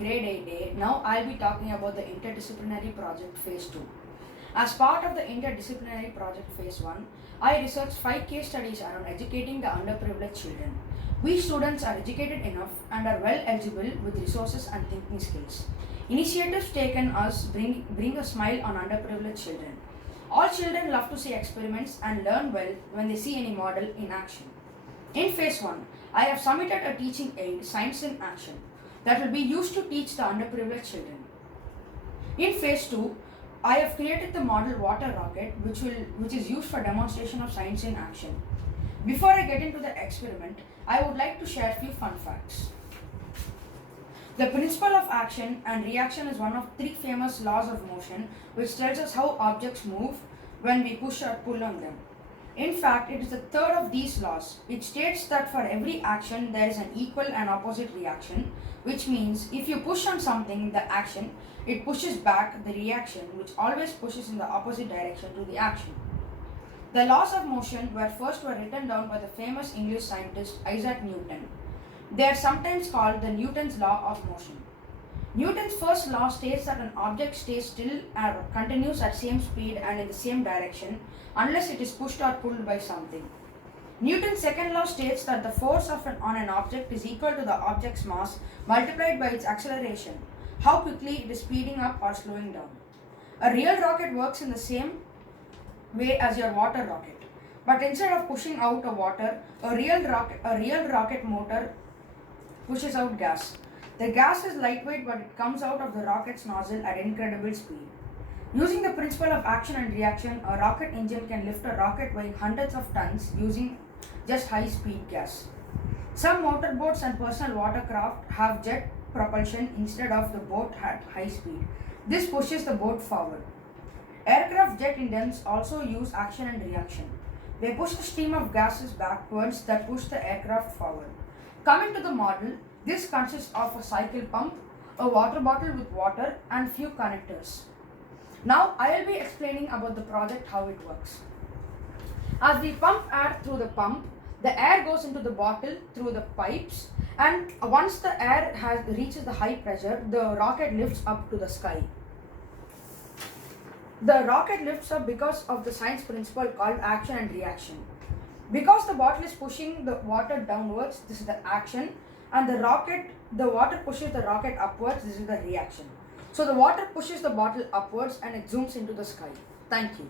Grade 8 day. Now I'll be talking about the interdisciplinary project phase 2. As part of the interdisciplinary project phase 1, I researched 5 case studies around educating the underprivileged children. We students are educated enough and are well eligible with resources and thinking skills. Initiatives taken us bring a smile on underprivileged children. All children love to see experiments and learn well when they see any model in action. In phase 1, I have submitted a teaching aid, Science in Action, that will be used to teach the underprivileged children. In phase 2, I have created the model water rocket which is used for demonstration of science in action. Before I get into the experiment, I would like to share a few fun facts. The principle of action and reaction is one of 3 famous laws of motion which tells us how objects move when we push or pull on them. In fact, it is the third of these laws. It states that for every action there is an equal and opposite reaction, which means if you push on something, the action, it pushes back the reaction, which always pushes in the opposite direction to the action. The laws of motion were written down by the famous English scientist Isaac Newton. They are sometimes called the Newton's law of motion. Newton's first law states that an object stays still and continues at same speed and in the same direction unless it is pushed or pulled by something. Newton's second law states that the force on an object is equal to the object's mass multiplied by its acceleration, how quickly it is speeding up or slowing down. A real rocket works in the same way as your water rocket, but instead of pushing out water, a real rocket motor pushes out gas. The gas is lightweight, but it comes out of the rocket's nozzle at incredible speed. Using the principle of action and reaction, a rocket engine can lift a rocket weighing hundreds of tons using just high-speed gas. Some motorboats and personal watercraft have jet propulsion instead of the boat at high speed. This pushes the boat forward. Aircraft jet engines also use action and reaction. They push the stream of gases backwards that push the aircraft forward. Coming to the model, this consists of a cycle pump, a water bottle with water, and few connectors. Now I will be explaining about the project, how it works. As we pump air through the pump, the air goes into the bottle through the pipes, and once the air reaches the high pressure, the rocket lifts up to the sky. The rocket lifts up because of the science principle called action and reaction. Because the bottle is pushing the water downwards, this is the action, and the water pushes the rocket upwards, this is the reaction. So the water pushes the bottle upwards and it zooms into the sky. Thank you.